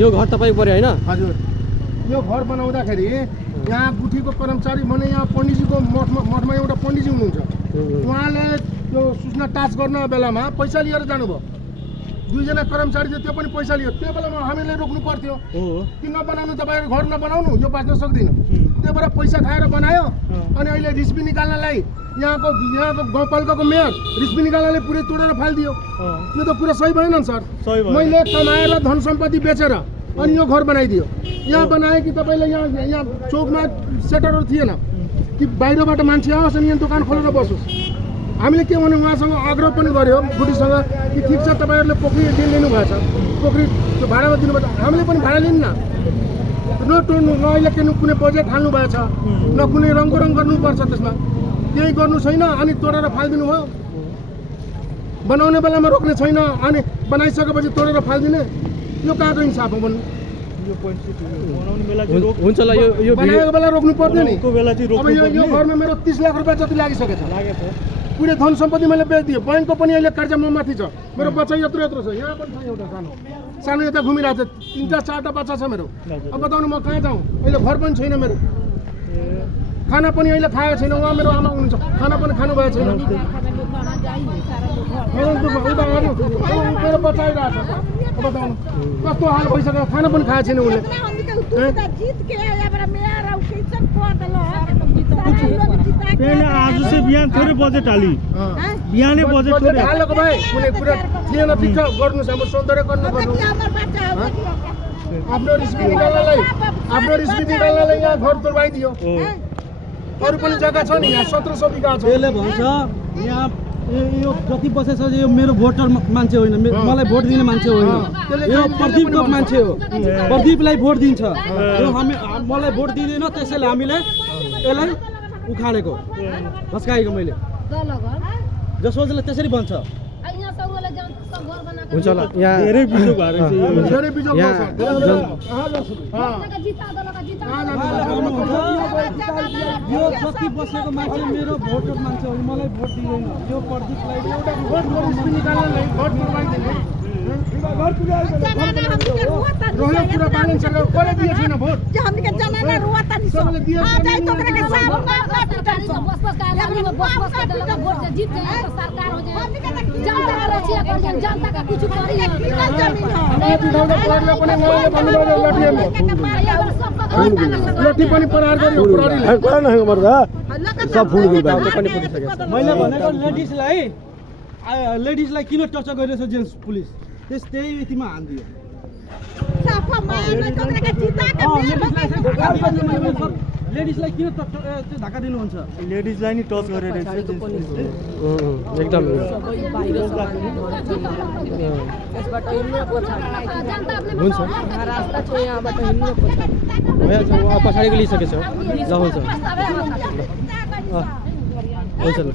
यो घर तपाईको पर्यो हैन? हजुर यो घर बनाउँदाखेरि यहाँ गुठीको कर्मचारी भने यहाँ पण्डितजीको मठमा एउटा पण्डितजी हुनुहुन्छ उहाँले त्यो सूचना टाच गर्न बेलामा पैसा लिएर जानुभयो 2 जना कर्मचारी थियो त्यो पनि पैसा लियो त्यो बेलामा हामीले रोक्नु पर्थ्यो कि नबनाउनु तपाईहरु घर नबनाउनु यो बाँच्न सक्दैन त्यो भएर पैसा खाएर बनायो अनि अहिले रिस्पी निकाल्नलाई यहाँको गाउँपालिकाको मेयर रिस्पी निकाल्नलाई पुरै तोडेर फालिदियो यो त कुरा सही भएन नि सर मैले कमाएर धन सम्पत्ति बेचेर अनि यो घर बनाइदियो यहाँ बनाए कि तपाईले यहाँ चौकमा सेटरहरु थिएन कि बाहिरबाट मान्छे आओस् अनि यहाँ दोकान खोलेर बसोस् हामीले के भन्नु उहाँसँग आग्रह पनि गर्यो गुठीसँग कि ठीक छ तपाईहरुले पोखरी लिनु भएछ पोखरी त्यो भाडामा दिनुभयो हामीले पनि भाडा लिन्न न टोड्नु न अहिले कुनै बजेट हाल्नु भएछ न कुनै रङ गर्नुपर्छ त्यसमा केही गर्नु छैन अनि तोडेर फालिदिनु भयो बनाउने बेलामा रोक्ने छैन अनि बनाइसकेपछि तोडेर फालिदिने यो कहाँको इन्साफ हो भन्नु हुन्छ ल यो बनाएको बेला रोक्नु पर्दैन नि अब यो घरमा मेरो 30 लाख रुपैयाँ जति लागिसकेछ पुरै धन सम्पत्ति मैले बेचिदिएँ बैंकको पनि अहिले कर्जा ममाथि छ मेरो बच्चा यत्रो छ यहाँ पनि छ एउटा सानो यता घुमिरहेको छ 3-4टा बच्चा छ मेरो अब बताउनु म कहाँ जाउँ अहिले घर पनि छैन मेरो खाना पनि अहिले खाएको छैन उहाँ मेरो आमा हुनुहुन्छ खाना पनि खानु भएको छैन मेरो बच्चा आइरहेको छ बताउनु कस्तो हाल भइसक्यो खाना पनि खाएको छैन उसले आज से बिहान थोरै बजेट हाली बिहानै बजेट थोरै हालेको भाइ कुनै कुरा थिएन ठिक छ गर्नुस् हाम्रो सौन्दर्यकरण गर्नु आफ्नो रिस्पी निकाल्नलाई यहाँ घर तोडवाइदियो अरू पनि जग्गा छ नि यहाँ 1700 बिघा छ यसले भन्छ यहाँ यो जति बसेछ यो मेरो भोटर मान्छे होइन मलाई भोट दिने मान्छे होइन यो प्रदीपको मान्छे हो प्रदीपलाई भोट दिन्छ यो मलाई भोट दिँदैन त्यसैले हामीले यसलाई उखाडेको भस्काएको मैले जसोजले त्यसरी भन्छ हुन्छ ल यहाँ धेरै बिजोग भएर धेरै बिजोग यहाँ यो जति बसेको मान्छे मेरो भोटर मान्छे हो मलाई भोट दिँदैन यो प्रदीपलाई एउटा भोटको रिस्पी निकाल्नलाई भोट तोडवाइदिने रोहित कुरा पालिन्छ कसले दिएको छैन भोट सबैले दिएको लट्ठी पनि प्रहार गर्यो मैले भनेको लेडिजलाई किन टर्चर गरिरहेछ जेन्ट्स पुलिस त्यही यतिमा हान्दियो लेडिजलाई किन धक्का दिनुहुन्छ लेडिजलाई नि टच गरेर एकदम हुन्छ पछाडिको लिइसकेछ ल हुन्छ ल